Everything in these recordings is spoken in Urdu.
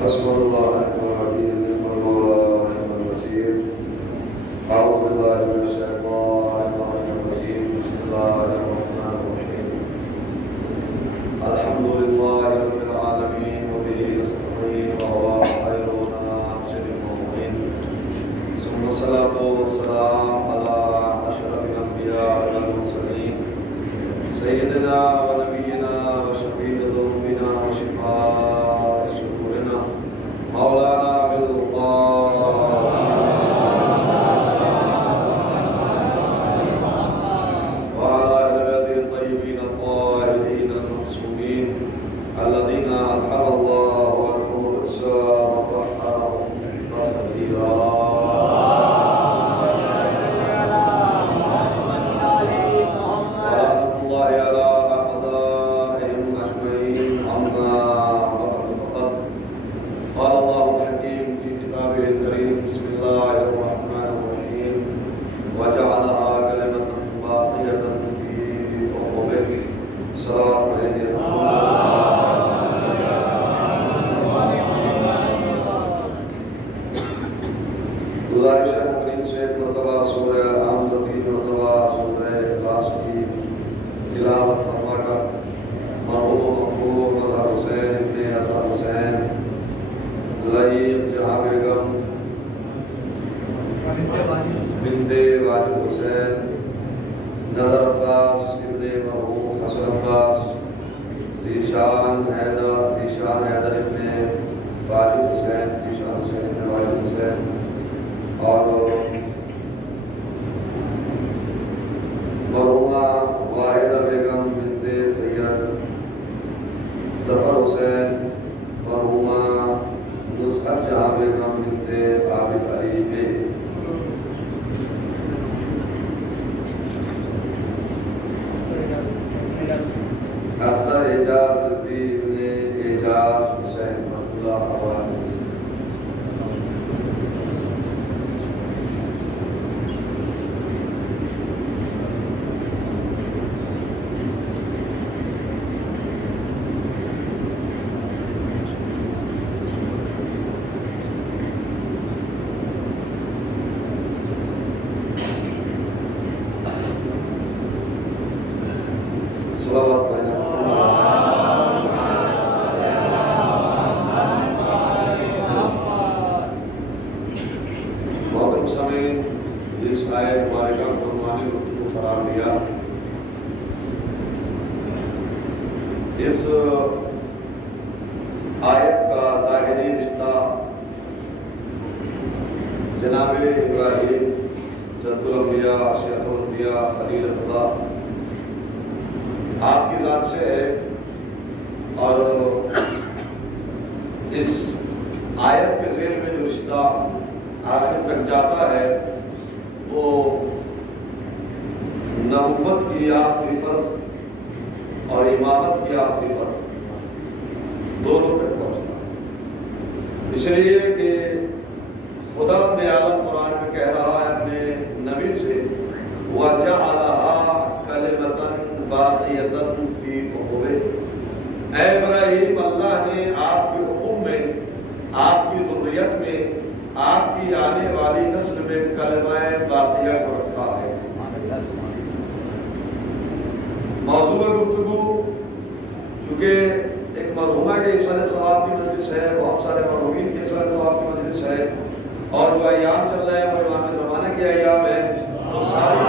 حسبنا الله ونعم الوكيل نعم المولى ونعم النصير. أعوذ بالله من الشيطان الرجيم. بسم الله الرحمن الرحيم. الحمد لله رب العالمين وبه نستعين وهو خير ناصر ومعين. ثم الصلاة والسلام على أشرف الأنبياء والمرسلين سيدنا ونبينا وشفيع ذنوبنا وشفاء صدورنا مولانا أبي القاسم وعلى أهل بيته الطيبين الطاهرين المعصومين الذين ألحم الله ولهم الإحسان وطهرهم تطهيرا. گزارش ہے مکرم سے ایک مرتبہ سورہ الحمد اور 3 مرتبہ سورہ اخلاص کی تلاوت فرما کر مرحوم مغفور مظہر حسین ابن اظہر حسین لئیق جہاں بیگم بنت واجد حسین نظر عباس ابن مرحوم حسن عباس ذیشان حیدر ابن واجد حسین ذیشان حسین ابن واجد حسین اور مرحومہ واحدہ بیگم بنت سید ظفر حسین مرحومہ نزہت جہاں بیگم بنت عابد علی بے اختر اعجاز رضوی ابن اعجاز حسین رحمۃ اللہ علیہ. جس آیت مبارکہ کو عنوان گفتگو قرار دیا، اس آیت کا ظاہری رشتہ جناب ابراہیم جد الانبیاء شیخ الانبیاء خلیل خدا آپ کی ذات سے ہے، اور اس آیت کے ذیل میں جو رشتہ آخر تک جاتا ہے وہ نبوت کی آخری فرد اور امامت کی آخری فرد دونوں تک پہنچتا ہے. اس لیے کہ خدا رب عالم قرآن میں کہہ رہا ہے اپنے نبی سے وَجَعَلَهَا كَلِمَةً بَاقِيَةً فِي عُقُبِهِ. اے ابراہیم، اللہ نے آپ کے حکم میں، آپ کی ذریت میں، آپ کی آنے والی نسل میں کلمہ باقیہ کو رکھا ہے. موضوع گفتگو چونکہ ایک مرحومہ کے اصالِ ثواب کی مجلس ہے، بہت سارے مرحومین کے اصالِ ثواب کی مجلس ہے، اور جو ایام چل رہے ہیں وہ امام زمانہ کے ایام ہیں، تو ساری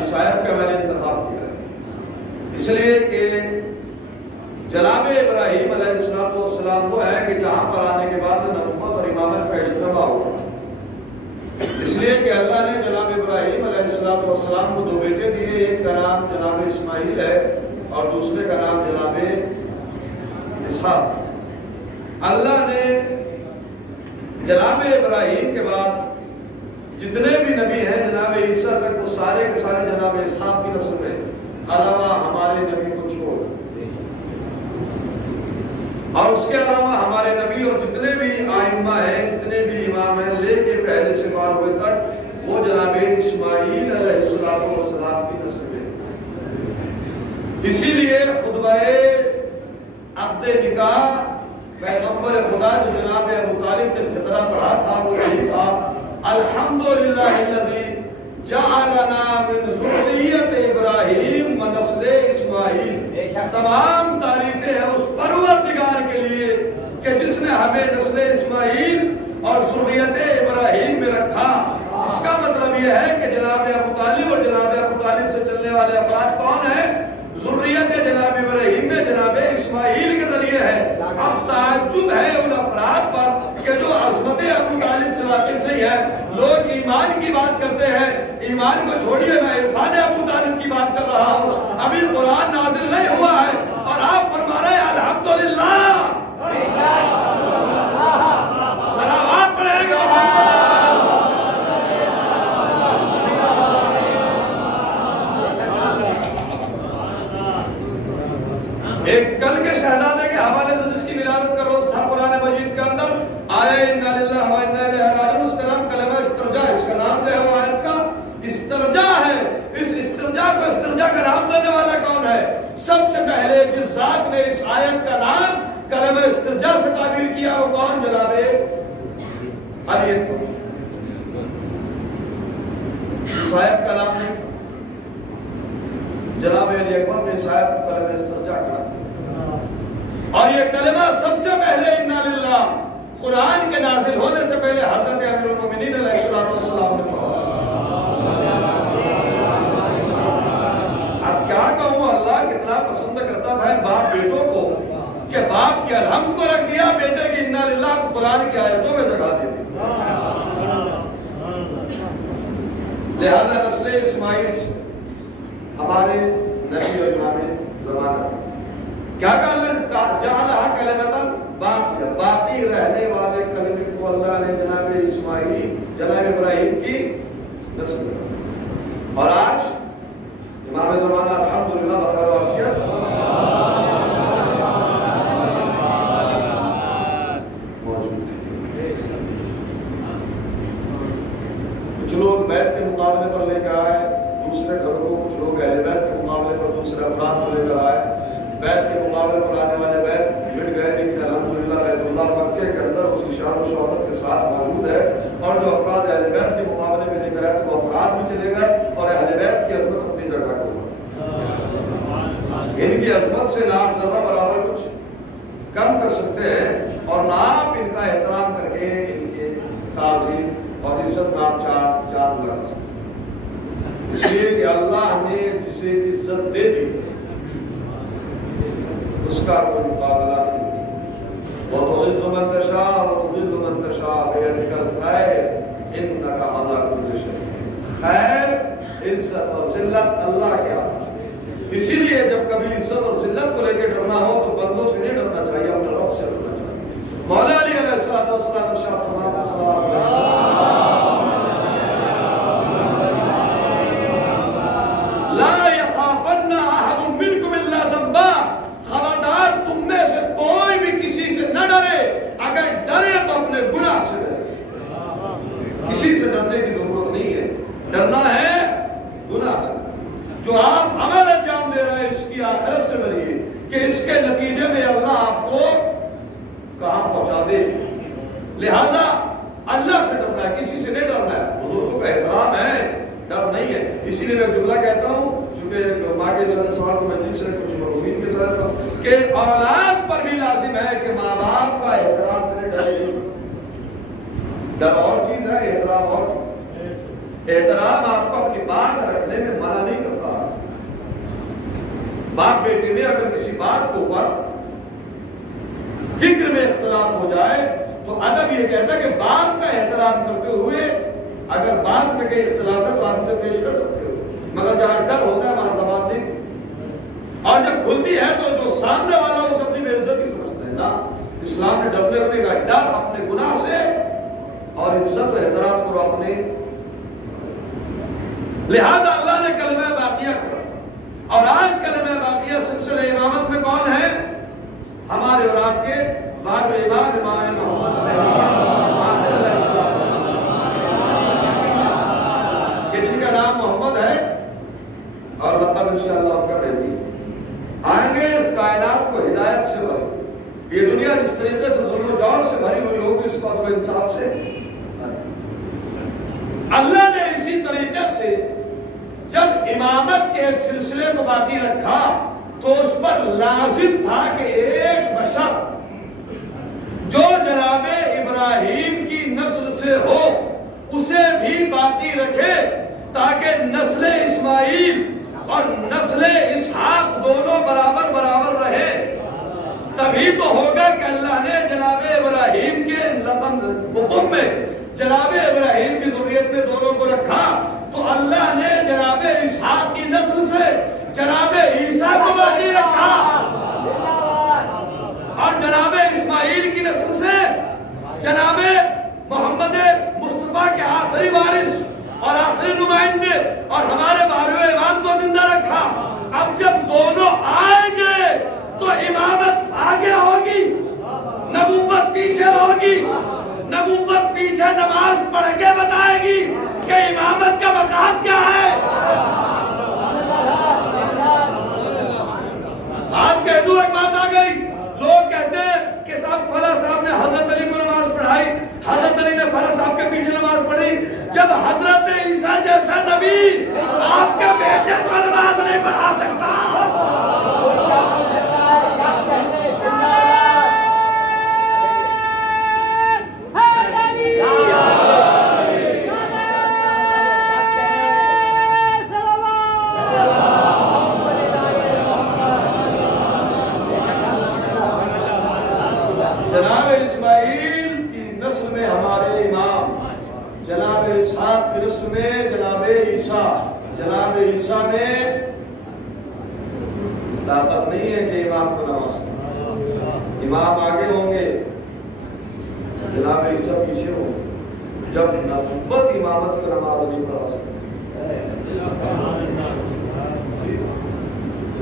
اس آیت کا میں نے انتخاب کیا ہے اس لیے کہ جناب ابراہیم علیہ السلام وہ ہے کہ جہاں پر آنے کے بعد نبوت اور امامت کا اجتماع ہوا. اس لیے کہ اللہ نے جناب ابراہیم علیہ السلام کو 2 بیٹے دیے، ایک کا نام جناب اسماعیل ہے اور دوسرے کا نام جناب اسحاق. اللہ نے جناب ابراہیم کے بعد جتنے بھی نبی ہیں جناب عیسیٰ تک وہ سارے کے سارے جناب اسحاق کی نسل میں، علاوہ ہمارے نبی کو چھوڑ، اور اس کے علاوہ ہمارے نبی اور جتنے بھی آئمہ ہیں، جتنے بھی امام ہیں، لے کے پہلے سے پار ہوئے تک وہ جناب اسماعیل علیہ السلام کی نسل میں. اسی لیے خطبہ عقد نکاح پیغمبر خدا جو جناب ابو طالب نے فطرہ پڑھا تھا وہ یہی تھا، الحمدللہ الذی جعلنا من ذریت ابراہیم و نسل اسماعیل، تمام تعریفیں ہیں اس پروردگار کے لیے کہ جس نے ہمیں نسل اسماعیل اور ذریت ابراہیم میں رکھا۔ اس کا مطلب یہ ہے کہ جناب ابو طالب اور جناب ابو طالب سے چلنے والے افراد کون ہیں؟ ذریت جناب ابراہیم میں جناب اسماعیل کے ذریعے ہے۔ اب تعجب ہے ان افراد پر کہ جو عظمت ابو طالب سے واقف نہیں ہے، لوگ ایمان کی بات کرتے ہیں، ایمان کو چھوڑیے میں عرفان ابو طالب کی بات کر رہا ہوں، ابھی قرآن نازل نہیں ہوا ہے اور آپ فرما رہے ہیں الحمدللہ، صلوات پڑھیں گے۔ ایک کل کے شہزادے کے حوالے سے جس کی ولادت کا روز تھا قرآن مجید کے اندر آئے انا للہ و انا الیہ راجعون، اس کا نام کلمہ استرجاع، اس کا نام جو ہے وہ آیت کا استرجاع ہے۔ اس استرجاع کو استرجاع کا نام دینے والا کون ہے؟ سب سے پہلے جس ذات نے اس آیت کا نام کلمہ استرجاع سے تعبیر کیا وہ کون؟ جناب علی اکبر۔ اس آیت کا نام نہیں تھا، جناب علی اکبر نے اس آیت کو کلمہ استرجاع کہا، اور یہ کلمہ سب سے پہلے انا للہ قرآن کے نازل ہونے سے پہلے حضرت امیر المومنین علیہ السلام نے پڑھا۔ اب کیا کہوں، اللہ کتنا پسند کرتا تھا ان باپ بیٹوں کو کہ باپ کے الحمد کو رکھ دیا، بیٹے کی انا للہ کو قرآن کی آیتوں میں جگہ دے دی۔ لہذا نسل اسماعیل سے ہمارے نبی اور امام زمانہ کیا کہا؟ جعلہا کلمۃ باقیہ، باقی رہنے والے کلمے کو اللہ نے جناب اسماعیل جناب ابراہیم کی نسل میں، اور آج امام زمانہ الحمدللہ بخیر و عافیت موجود ہے۔ کچھ لوگ بیت کے مقابلے پر لے کر آئے دوسرے گھروں کو، کچھ لوگ اہل بیت کے مقابلے پر دوسرے افراد کو لے کر آئے، بیت کے مقابلے پر آنے والے بیت مٹ گئے، لیکن الحمدللہ بیت اللہ مکے کے اندر اس کی شان و شوکت کے ساتھ موجود ہے، اور جو افراد اہل بیت کے مقابلے میں لے کر آئے تو وہ افراد بھی چلے گئے اور اہل بیت کی عظمت اپنی جگہ کو، ان کی عظمت سے لاکھ ذرہ برابر کچھ کم کر سکتے ہیں، اور نام ان کا احترام کر کے ان کے تعظیم اور عزت نام چار لگا سکتے، اس لیے کہ اللہ نے جسے عزت دے دی اس کا کوئی مقابلہ نہیں۔ وَتُعِزُّ مَن تَشَاءُ وَتُذِلُّ مَن تَشَاءُ بِيَدِكَ الْخَيْرُ إِنَّكَ عَلَىٰ كُلِّ شَيْءٍ، خیر عزت اور ذلت اللہ کے ہاتھ ہے۔ اسی لیے جب کبھی عزت اور ذلت کو لے کے ڈرنا ہو تو بندوں سے نہیں ڈرنا چاہیے، اپنے رب سے ڈرنا چاہیے۔ مولا علی علیہ السلام ارشاد فرماتے لا يخافن احد منكم الا ذنبا، خبردار تم میں سے کوئی بھی کسی سے نہ ڈرے، اگر ڈرے تو اپنے گناہ سے ڈرے۔ کسی سے ڈرنے کی ضرورت نہیں ہے، ڈرنا ہے گناہ سے۔ جو آپ عمل انجام دے رہے ہیں اس کی آخرت سے ڈریے کہ اس کے نتیجے میں اللہ آپ کو کہاں پہنچا دے۔ لہذا اللہ سے ڈرنا ہے، کسی سے نہیں ڈرنا ہے، بزرگوں کا احترام ہے، ڈر نہیں ہے۔ اسی لیے میں جملہ کہتا ہوں، چونکہ ماں کے سوال کو میں سے کچھ مرحومین کے ساتھ کہ اولاد پر بھی لازم ہے کہ ماں باپ کا احترام کرے، ڈرے نہیں۔ ڈر اور چیز ہے، احترام اور چیز۔ احترام آپ کو اپنی بات رکھنے میں منع نہیں کرتا۔ باپ بیٹے میں اگر کسی بات کو اوپر فکر میں اختلاف ہو جائے تو ادب یہ کہتا ہے کہ بات کا احترام کرتے ہوئے اگر بات میں کئی اختلاف ہے تو آپ سے پیش کر سکتے ہو، مگر جہاں ڈر ہوتا ہے وہاں زبان نہیں تھی، اور جب کھلتی ہے تو جو سامنے والا اس اپنی بے عزتی سمجھتا ہے نا۔ اسلام نے ڈرنے ہونے کا ڈر اپنے گناہ سے اور عزت و احترام کو اپنے، لہذا اللہ نے کلمہ باقیہ کو رکھا، اور آج کلمہ باقیہ سلسلہ امامت میں کون ہے؟ ہمارے اور آپ کے بار امام امام محمد علیہ السلام، کہ جن کا نام محمد ہے اور لقب انشاءاللہ آپ کا رہی آئیں گے، اس کائنات کو ہدایت سے بھریں گے۔ یہ دنیا جس طریقے سے ظلم و جور سے بھری ہوئی ہوگی اس کو عدل و انصاف سے اللہ نے اسی طریقے سے جب امامت کے ایک سلسلے کو باقی رکھا تو اس پر لازم تھا کہ ایک بشر جو جناب ابراہیم کی نسل سے ہو اسے بھی باقی رکھے تاکہ نسل اسماعیل اور نسل اسحاق دونوں برابر برابر رہے. تبھی تو ہوگا کہ اللہ نے جناب ابراہیم کے حکم میں جناب ابراہیم کی ذریت میں دونوں کو رکھا تو اللہ نے جناب اسحاق کی نسل سے جناب عیسیٰ کو باقی رکھا اور جناب اسماعیل کی نسل سے جناب محمد مصطفیٰ کے آخری وارث اور آخری نمائندے اور ہمارے بارہویں امام کو زندہ رکھا. اب جب دونوں آئیں گے تو امامت آگے ہوگی, نبوت پیچھے ہوگی. نبوت پیچھے نماز پڑھ کے بتائے گی کہ امامت کا مقام کیا ہے. آپ کہہ دوں ایک بات آ گئی, لوگ کہتے ہیں کہ صاحب فلاں صاحب نے حضرت علی کو نماز پڑھائی, حضرت علی نے فلاں صاحب کے پیچھے نماز پڑھی. جب حضرت عیسیٰ جیسا نبی آپ کے بیٹے کو نماز نہیں پڑھا سکتا, جناب اسماعیل کی نسل میں ہمارے امام, جناب اسحاق کی نسل میں جناب عیسیٰ, جناب عیسیٰ میں طاقت نہیں ہے کہ امام کو نماز پڑھے. امام آگے ہوں گے, جناب عیسیٰ پیچھے ہوں گے. جب نبوت امامت کو نماز نہیں پڑھا سکتے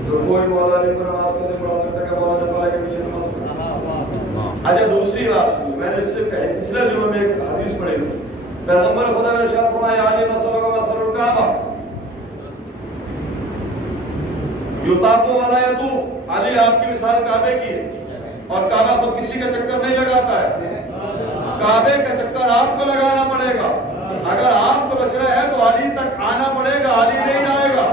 تو کوئی مولا علی کو نماز کیسے پڑھا سکتا کہ مولا جعفر کے پیچھے نماز پڑھا. اچھا دوسری بات سنی, میں نے اس سے پچھلے جمعے میں ایک حدیث پڑھی تھی. پیغمبر خدا نے ارشاد فرمایا علی مسلو کا مسل الکعبہ یطاف ولا یطوف. علی آپ کی مثال کعبے کی ہے اور کعبہ خود کسی کا چکر نہیں لگاتا ہے, کعبے کا چکر آپ کو لگانا پڑے گا. اگر آپ کو بچنا ہے تو علی تک آنا پڑے گا, علی نہیں آئے گا.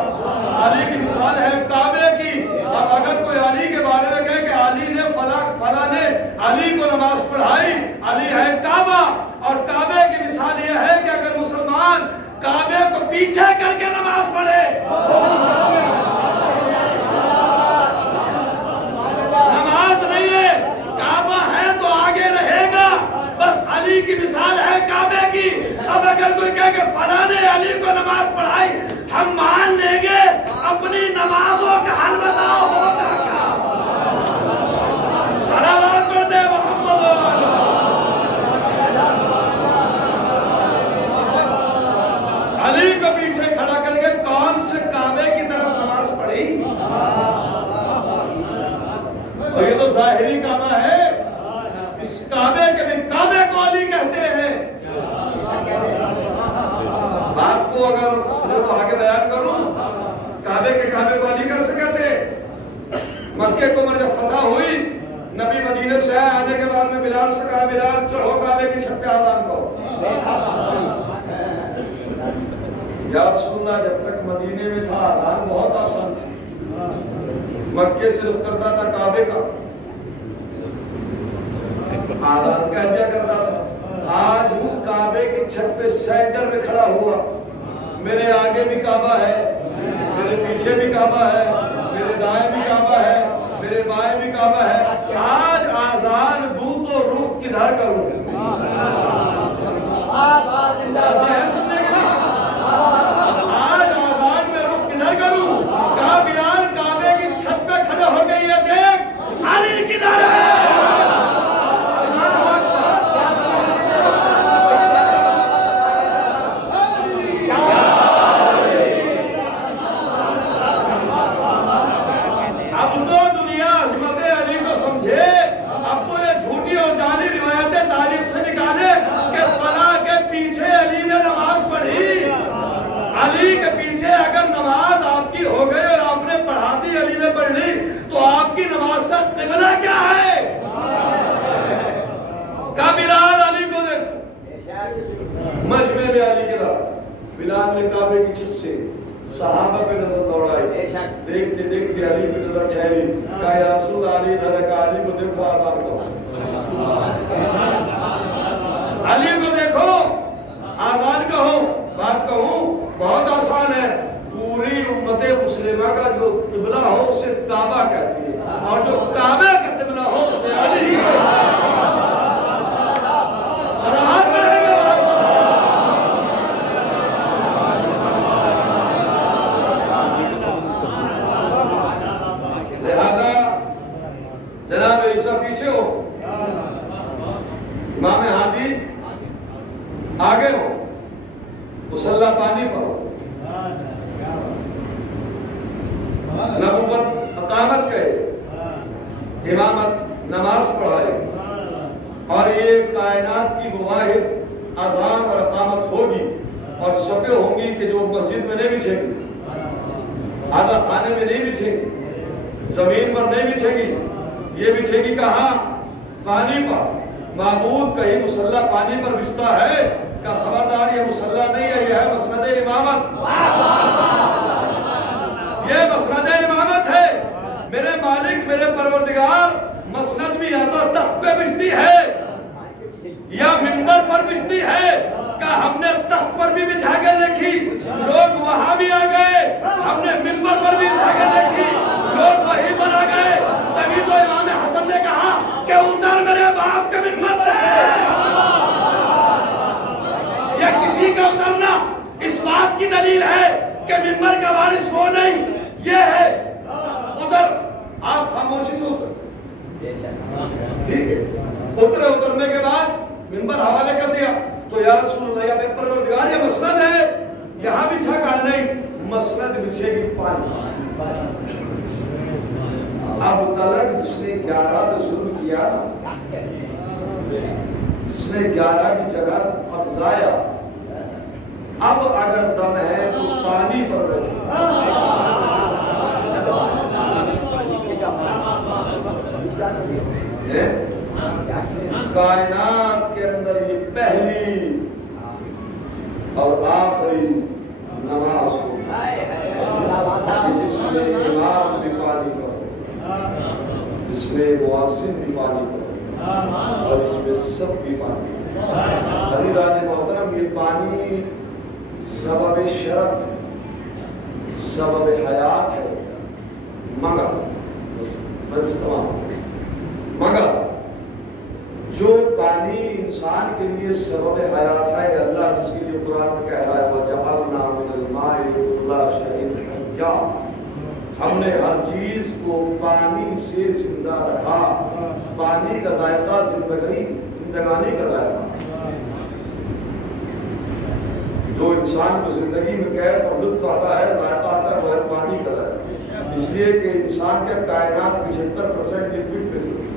علی کی مثال ہے کعبے کی, اور اگر کوئی علی کے بارے میں کہے کہ علی نے فلاں نے علی کو نماز پڑھائی, علی ہے کعبہ. اور کعبے کی مثال یہ ہے کہ اگر مسلمان کعبے کو پیچھے کر کے نماز پڑھے, نماز نہیں ہے, کعبہ ہے تو آگے رہے گا, بس علی کی مثال ہے کعبے کی. اب اگر کوئی کہے کہ فلاں نے علی کو نماز پڑھائی, ہم مان لیں گے, اپنی نمازوں کا حل بتاؤ ہوگا کیا. صلوات پڑھتے محمد علی کو پیچھے کھڑا کر کے کون سے کعبے کی طرف نماز پڑھی. اور یہ تو ظاہری کعبہ ہے, اس کعبے کے بھی کعبے کو علی کہتے ہیں. بات کو اگر سنو تو آگے بیان کروں, کعبے کے کعبے کو علی کیسے کہتے ہیں. مکے کو جب فتح ہوئی, نبی مدینہ سے آنے کے بعد میں بلال سے کہا بلال چڑھو کعبے کی چھت پہ آذان کرو. یا رسول اللہ جب تک مدینے میں تھا آذان بہت آسان تھی, مکے سے رخ کرتا تھا کعبے کا, آذان کہہ دیا کرتا تھا. آج ہوں کعبے کی چھت پہ سینٹر میں کھڑا ہوا, میرے آگے بھی کعبہ ہے, میرے پیچھے بھی کعبہ ہے, میرے دائیں بھی کعبہ ہے, میرے بائیں بھی کعبہ ہے. آج آذان دوں تو رخ کدھر کروں. آج آذان میں رخ کدھر کروں. کہا بلال کعبے کی چھت پہ کھڑے ہو گئی ہے, دیکھ علی کدھر ہے. علی کے پیچھے اگر نماز آپ کی ہو گئی اور آپ نے پڑھا دی, علی نے پڑھ لی, تو آپ کی نماز کا قبلہ کیا ہے. بلال علی کو دیکھو، مجمع میں علی کے رات بلال نے کعبے کی چھت سے صحابہ پہ نظر دوڑائی، دیکھتے دیکھتے علی پہ نظر ٹھہری، کہا یا رسول اللہ علی ادھر ہے، کہا علی کو دیکھو آزان کہو، علی کو دیکھو آزان کہو۔ بات کہوں بہت آسان ہے، پوری امت مسلمہ کا جو قبلہ ہو اسے کعبہ کہتی ہے، اور جو کعبہ کا قبلہ ہو اسے علی ہی سلامات پڑھیں گے۔ لہذا جناب عیسیٰ پیچھے ہو، امام ہادی آگے ہو، مصلی پانی پر ہو، نبوت اقامت کرے، امامت نماز پڑھائے، اور یہ کائنات کی وہ واحد اذان اور اقامت ہوگی، اور صفیں ہوں گی کہ جو مسجد میں نہیں بچھیں گی، آدھا خانے میں نہیں بچھیں گی، زمین پر نہیں بچھیں گی، یہ بچھیں گی کہاں؟ پانی پر۔ معبود کہیں مصلی پانی پر بچتا ہے کہ خبردار یہ مصلی نہیں ہے، یہ ہے مسند امامت، یہ مسند امامت ہے۔ میرے مالک میرے پروردگار مسند بھی یا تو تخت پہ بچتی ہے یا منبر پر بچتی ہے، کہ ہم نے تخت پر بھی بچھا کے دیکھی، لوگ وہاں بھی آ گئے، ہم نے منبر پر بھی بچھا کے دیکھی، لوگ وہیں پر آ گئے، تبھی تو امام حسن نے کہا کہ اتر میرے باپ کے منبر سے۔ یہ کسی کا اترنا اس بات کی دلیل ہے کہ منبر کا وارث وہ نہیں، یہ ہے اتر، آپ خاموشی سے اتر، ٹھیک ہے، اترنے کے بعد منبر حوالے کر دیا، تو یا رسول اللہ یا پروردگار یہ مسند ہے، یہاں بچھا کہا نہیں، مسند بچھے گی پانی۔ اب تلک جس نے 11 پہ ظلم کیا، جس نے 11 کی جگہ قبضایا، اب اگر دم ہے تو پانی پر بیٹھے، کائنات کے اندر یہ پہلی اور آخری نماز ہو جس میں امام بھی پانی پر، جس میں مؤذن بھی پانی پر، اور اس میں سب بھی پانی پر۔ حضرات محترم، یہ پانی سبب شرف سبب حیات ہے، مگر جو پانی انسان کے لیے سبب حیات ہے، اللہ جس کے لیے قرآن میں کہہ رہا ہے وَجَعَلْنَا مِنَ الْمَاءِ كُلَّ شَيْءٍ حَيٍّ، ہم نے ہر چیز کو پانی سے زندہ رکھا۔ پانی کا ذائقہ زندگانی کا ذائقہ، جو انسان کو زندگی میں کیف اور لطف آتا ہے، ذائقہ آتا ہے، وہ ہے پانی کا ذائقہ، اس لیے کہ انسان کے کائنات 75% لکوڈ پہ چلتی ہے۔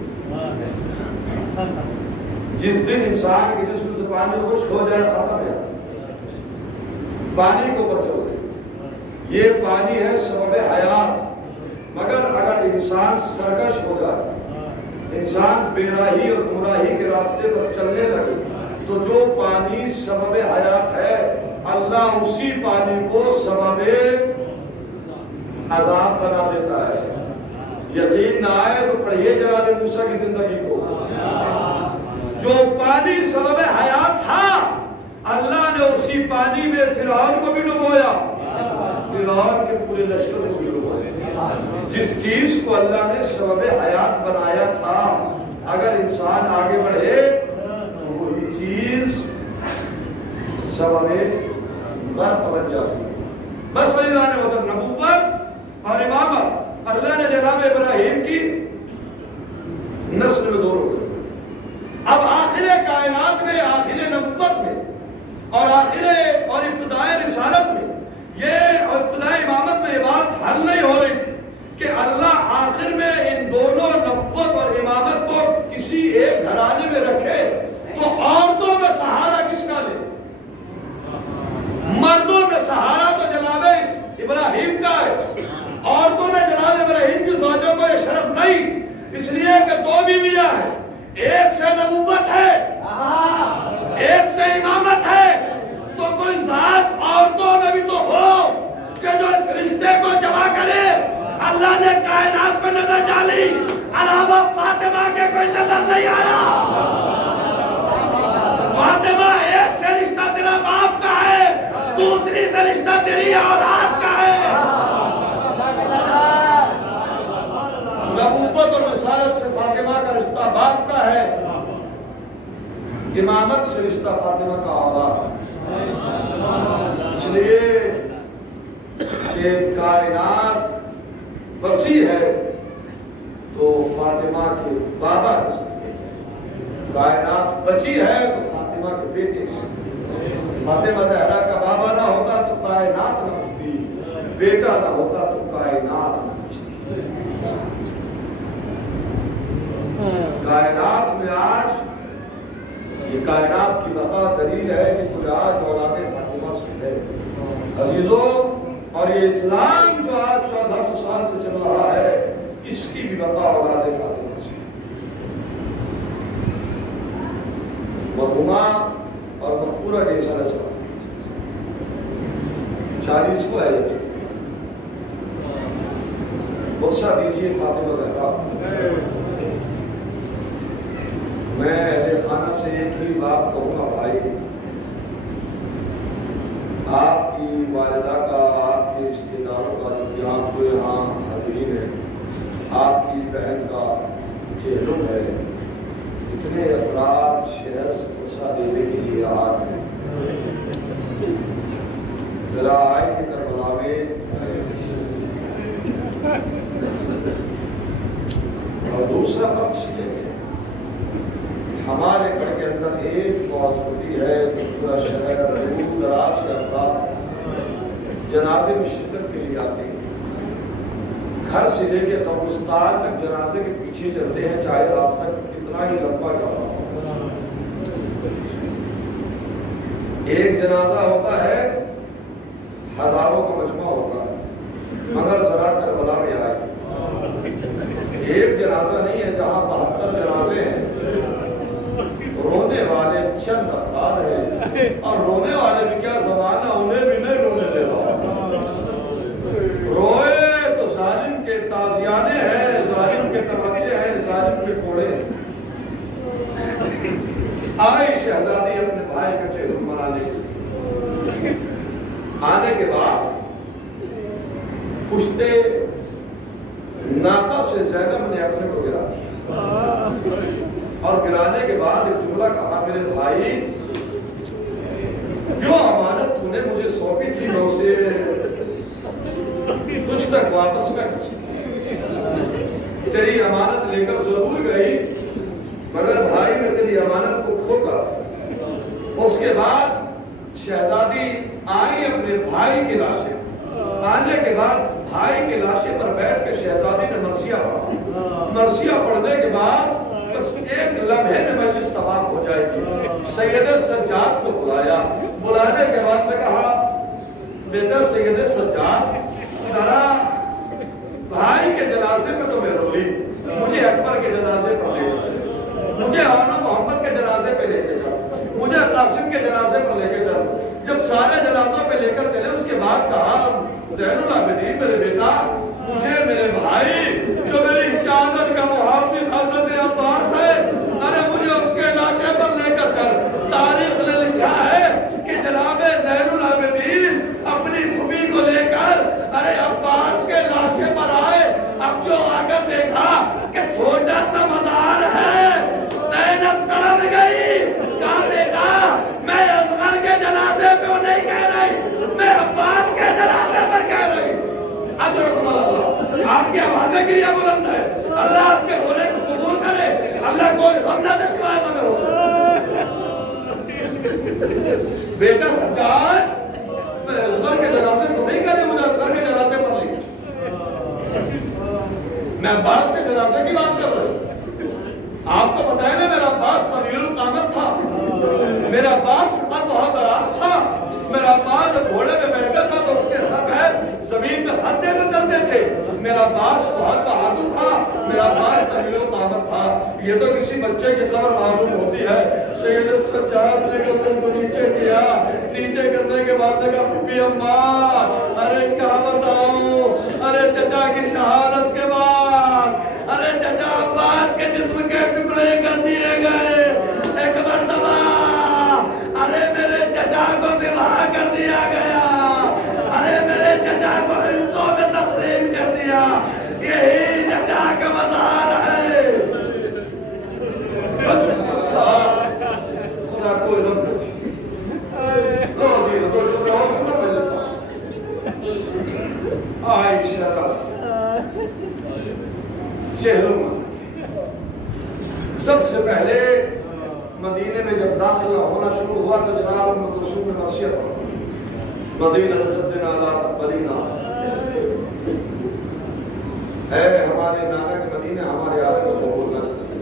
جس دن انسان کے جسم سے پانی خشک ہو جائے ختم ہے، پانی کو اوپر چل گئے، یہ پانی ہے سبب حیات۔ مگر اگر انسان سرکش ہو جائے، انسان بے راہی اور گمراہی کے راستے پر چلنے لگے، تو جو پانی سبب حیات ہے، اللہ اسی پانی کو سبب عذاب بنا دیتا ہے۔ یقین نہ آئے تو پڑھیے جناب موسیٰ کی زندگی کو، جو پانی سبب حیات تھا، اللہ نے اسی پانی میں فرعون کو بھی ڈبویا، فرعون کے پورے لشکر کو بھی ڈبویا۔ جس چیز کو اللہ نے سبب حیات بنایا تھا، اگر انسان آگے بڑھے تو وہی چیز سبب غرق بن جاتی ہے۔ بس وہی نے مطلب نبوت اور امامت اللہ نے جناب ابراہیم کی نسل میں دونوں کو، اب آخر کائنات میں، آخر نبوت میں اور آخر اور ابتدائے رسالت میں یہ اور ابتدائے امامت میں یہ بات حل نہیں ہو رہی تھی کہ اللہ آخر میں ان دونوں نبوت اور امامت کو کسی ایک گھرانے میں رکھے تو عورتوں میں سہارا کس کا لے؟ مردوں میں سہارا تو جناب ابراہیم کا ہے، عورتوں میں جناب ابراہیم کی زوجوں کو یہ شرف نہیں، اس لیے کہ دو بیویاں ہیں، ایک سے نبوت ہے کائنات پہ نظر ڈالی علاوہ فاطمہ کے کوئی نظر نہیں آیا. فاطمہ ایک سے رشتہ تیرا باپ کا ہے, دوسری سے رشتہ تیری اولاد کا ہے. نبوت اور رسالت سے فاطمہ کا رشتہ باپ کا ہے, امامت سے رشتہ فاطمہ کا اولاد. اس لیے کہ کائنات وسیع ہے تو فاطمہ کے بابا کے ساتھ, کائنات بچی ہے تو فاطمہ کے بیٹے کے ساتھ. فاطمہ زہرا کا بابا نہ ہوتا تو کائنات نہ بچتی, بیٹا نہ ہوتا تو کائنات نہ بچتی. کائنات میں آج یہ کائنات کی بقا دلیل ہے کہ کچھ آج اولاد فاطمہ سے ہے عزیزوں. اور یہ اسلام جو آج 1400 سال سے چل رہا ہے, اس کی بھی بقا اولاد فاطمہ سے. مرحومہ اور مغفورہ علیہ السلام 40 کو ہے, بخشا دیجئے فاطمہ زہرا. میں اہل خانہ سے ایک ہی بات کہوں گا بھائی, آپ کی والدہ کا, آپ کے رشتہ داروں کا, جو آپ کو یہاں حاضرین ہے, آپ کی بہن کا چہلم ہے, اتنے افراد شہر سے پرسہ دینے کے لیے آج ہیں. ذرا آئے کہ کربلا میں اور دوسرا فرق یہ ہے ہمارے گھر کے اندر ایک موت ہوتی ہے, پورا شہر دور دراز کے افراد جنازے میں شرکت کے لیے آتے ہیں. گھر سے لے کے قبرستان تک جنازے کے پیچھے چلتے ہیں, چاہے راستہ کتنا ہی لمبا جاتا ہو. ایک جنازہ ہوتا ہے, ہزاروں کا مجمع ہوتا ہے, مگر ذرا کربلا میں آئے. ایک جنازہ نہیں ہے جہاں 72 جنازے ہیں, رونے والے چند افراد ہیں, اور رونے والے بھی کیا زمانہ انہیں بھی نہیں رونے دے رہا. روئے تو ظالم کے تازیانے ہیں, ظالم کے تمچے ہیں, ظالم کے کوڑے ہیں. آئی شہزادی اپنے بھائی کا چہرہ منانے آنے کے بعد پشتے ناقہ سے زینب نے اپنے کو گرا دیا, اور گرانے کے بعد ایک جملہ کہا, میرے بھائی جو امانت تو نے مجھے سونپی تھی میں اسے تجھ تک واپس نہ کر سکی. تیری امانت لے کر ضرور گئی, مگر بھائی میں تیری امانت کو کھو کر. اس کے بعد شہزادی آئی اپنے بھائی کی لاشیں, آنے کے بعد بھائی کے لاشے پر بیٹھ کے شہزادی نے مرثیہ پڑھا. مرثیہ پڑھنے کے بعد بس ایک لمحے میں مجلس تمام ہو جائے گی. سید سجاد کو بلایا, بلانے کے بعد نے کہا, بیٹا سید سجاد ذرا بھائی کے جنازے میں تو میں رو لی, مجھے اکبر کے جنازے پر لے کر چلو, مجھے آنا محمد کے جنازے پہ لے کے چلو, مجھے قاسم کے جنازے پر لے کے چلو. جب سارے جنازوں پہ لے کر چلے اس کے بعد کہا, زین العابدین میرے بیٹا, مجھے میرے بھائی جو میری چادر کا محافظ حضرت عباس ہے, ارے مجھے اس کے لاشے پر لے کر چل. تاریخ نے لکھا ہے کہ جناب زین العابدین اپنی بھومی کو لے کر ارے عباس کے لاشے پر آئے. اب جو آ کر دیکھا کہ چھوٹا سا مزار ہے, زینب تڑپ گئی, کہا بیٹا میں اصغر کے جنازے پہ وہ نہیں کہہ رہی, میں عباس کے جنازے پر کہہ رہی. اجرکم اللہ, آپ کی آوازیں گریہ بلند ہے, اللہ آپ کے ہونے کو قبول کرے, اللہ کوئی غم نہ دے سوائے غم حسین. بیٹا سجاد میں اصغر کے جنازے کو نہیں کہہ رہی, مجھے اصغر کے جنازے پر لے کے, میں عباس کے جنازے کی بات کر رہا ہوں. آپ کو پتہ ہے نا میرا عباس طویل القامت تھا, میرا عباس پر بہت دراز تھا. میرا عباس جب گھوڑے پہ بیٹھتا تھا تو اس کے سر پیر زمین پہ خطے میں چلتے تھے. میرا عباس بہت بہادر تھا, میرا عباس طویل القامت تھا. یہ تو کسی بچے کی قبر معلوم ہوتی ہے. سید سجاد نے گردن کو نیچے کیا, نیچے کرنے کے بعد نے کہا پھپھی اماں ارے کیا بتاؤں, ارے چچا کی شہادت کے بعد چہلم سب سے پہلے مدینے میں جب داخلہ ہونا شروع ہوا تو جناب ام کلثوم نے مرثیہ پڑھا مدینہ جدنا لا تقبلینا، اے ہمارے نانا کے مدینہ ہمارے آنے کو قبول نہ کرے،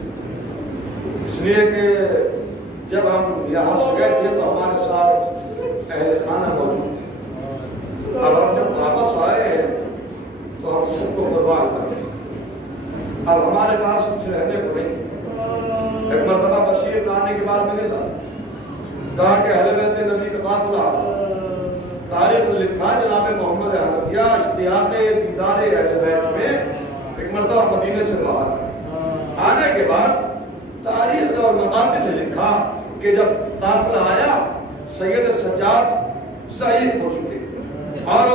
اس لیے کہ جب ہم یہاں سے گئے تھے تو ہمارے ساتھ اہل خانہ موجود تھے، اب ہم جب واپس آئے ہیں تو ہم سب کو قربان کریں، اب ہمارے پاس کچھ رہنے کو نہیں۔ ایک مرتبہ بشیر لانے کے بعد میں نے کہا کہ اہل بیت نبی کا قافلہ تاریخ لکھا جناب محمد حنفیہ اشتیاق دیدار اہل بیت میں ایک مرتبہ مدینے سے باہر آنے کے بعد تاریخ اور مقاتل نے لکھا کہ جب قافلہ آیا سید سجاد ضعیف ہو چکے اور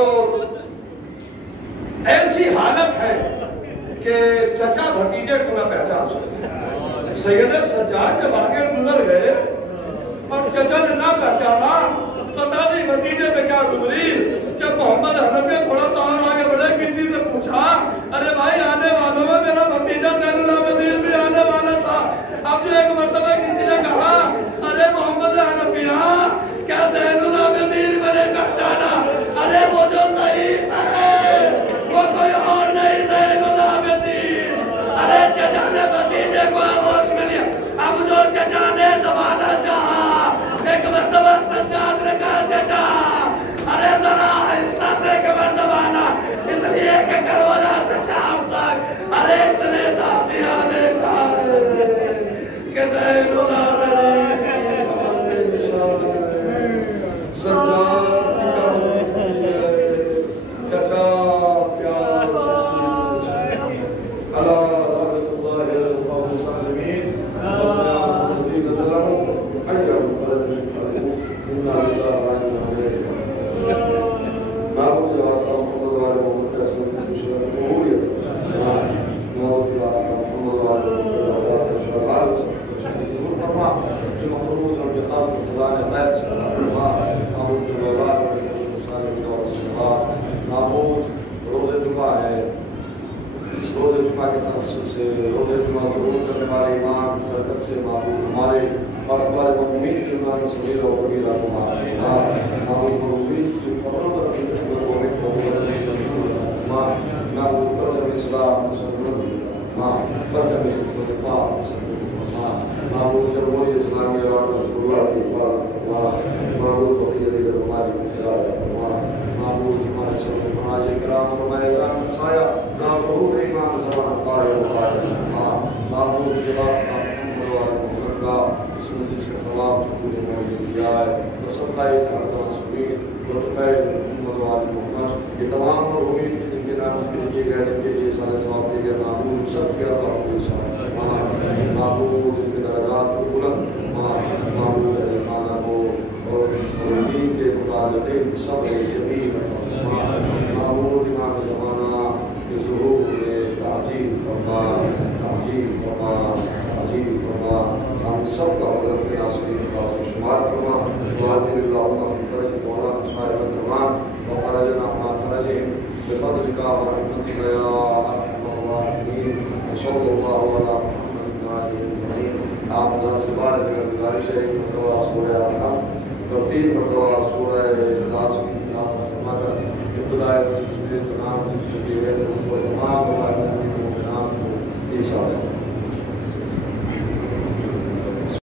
ایسی حالت ہے کہ چچا بھتیجے کو نہ پہچان سکتے۔ سید سجاد جب آگے گزر گئے اور چچا نے نہ پہچانا پتہ نہیں بھتیجے پہ کیا گزری۔ جب محمد حنفی تھوڑا سا اور آگے بڑھے کسی سے پوچھا ارے بھائی آنے والوں میں میرا بھتیجا زین العابدین بھی آنے والا تھا۔ اب جو ایک مرتبہ کسی نے کہا ارے محمد حنفی کیا زین العابدین کو نے پہچانا؟ ارے وہ جو ضعیف ہے وہ کوئی اور نہیں زین العابدین۔ ارے چچا نے بھتیجے کو آغوش میں لیا۔ اب جو چچا نے دبانا چاہا ایک مرتبہ سجاد نے کہا چچا ارے ذرا آہستہ سے کمر دبانا، اس لیے کہ کربلا سے شام تک ارے اتنے تازیہ نے کہا کہ زین العابدین سجاد کی کمر چچا پیار سے اللہ روزے جمعہ ضرور کرنے والے امام کی برکت سے معبود ہمارے اور ہمارے مؤمنین کے ایمان صغیرہ و کبیرہ کو معاف فرما۔ معبود مؤمنین کی قبروں پر اپنی خدمت کو ہمیں قبول فرما۔ معبود پرچم اسلام مسلمان فرما، پرچم دفاع مسلمان فرما۔ معبود جمہوری اسلامی اور رسول اللہ کی حفاظت فرما۔ معبود بقیہ دیگر ہماری ہدایت فرما۔ معبود ہمارے سب فرماج کرام اور علماء کرام کا سایہ ضرور ایمان زبان قائم و قائم فرما۔ معبود کے واسطہ محمد والے محمد کا اس مجلس کا ثواب جھول موجود دیا ہے وصدقہ اتحادہ سبیل لطفہ محمد والے محمد یہ تمام مرحومین کے جن کے نام ذکر کیے گئے جن کے لیے سارے ثواب دے گئے معبود سب کے اللہ کو ساتھ فرما۔ معبود ان کے درجات کو بلند فرما۔ معبود اہل خانہ کو اور مرحومین کے متعلقین صبر جمیل فرما۔ معبود امام زمانہ کے ظہور میں تعجیل فرما، تعجیل فرما، تعجیل فرما۔ ہم سب کا حضرت کے ناصرین خاص و شمار فرما۔ وعجل اللہم فی فرج مولانا مشاہد الزمان وفرجنا ما فرجہم بفضلک ورحمتک یا ارحم الراحمین۔ صلی اللہ علی محمد وعلی اجمعین۔ آپ اللہ سے بارک گزارش ہے کہ مرتبہ سورہ الحمد اور 3 مرتبہ سورہ اخلاص